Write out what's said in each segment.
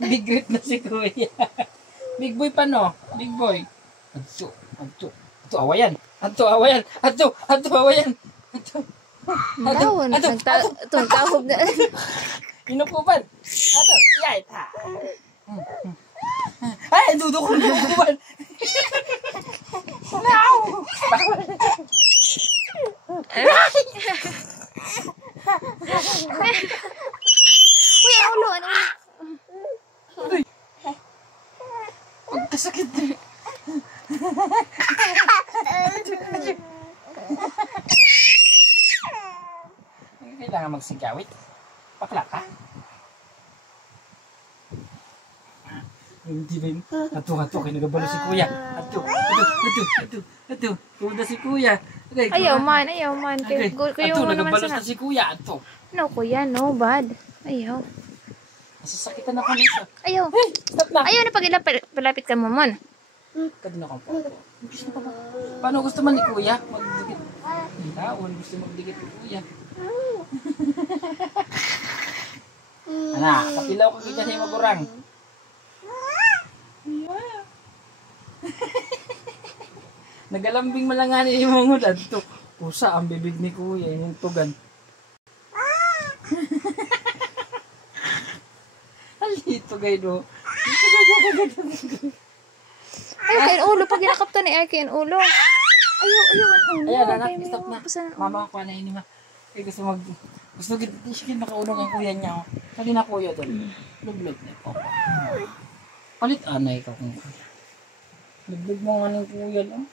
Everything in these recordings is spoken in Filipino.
Big na si kuya. Big boy pa no? Big boy. Ato. Ato awayan. Ato awayan. Tawon, nagtahog na. Inukuban. Ato, yay ta. Ay, dudukol inukuban. No! Uy, ulo, ano? Pagkasakit din. Kailangan magsigawit. Pakla ka. Hindi ba yun? Ato, kayo nagabalo si kuya. Ato. Kuda si kuya. Ayaw man. Kuya mo naman nagabalo sana. si kuya. Ato. No, kuya, no, bad. Ayaw. Masasakitan ako nito. Ayaw. Stop na. Ayaw na pag palapit ka mo, man. Kadina ka po. Paano gusto man ni kuya? Magdikit. Tawon, gusto magdikit ni kuya. Anak, kapilaw ka kita sa magurang. Nagalambing malanganin yung mga udad. Ito, pusa ang bibig ni kuya, yung tugan. Halito kayo, no? Ayaw kayo ulo. Pag ginakapta ni ay kayo ulo. Ayaw, ang ulo. Ayan, anak, stop na. Mama ko na yun, ma. Gusto siya makaulong ang kuya niya. Kali na kuya doon. Lublog na ito. Palit anay ka kung kuya. Lublog mo nga ng kuya lang.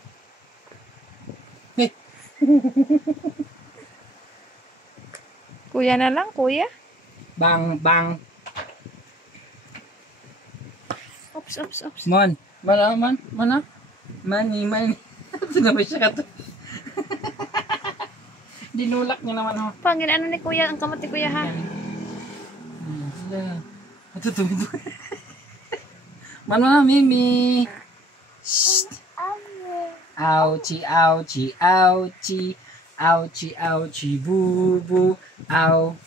Kuya na lang, kuya. Bang. Oops. Man. Mani. Ito naman siya ka to. Dinulak niya naman ho. Pangin, ano ni kuya? Ang kamot ni kuya, ha? Ito. Mana, Mimi. Shh. Ouchie, boo. Ow.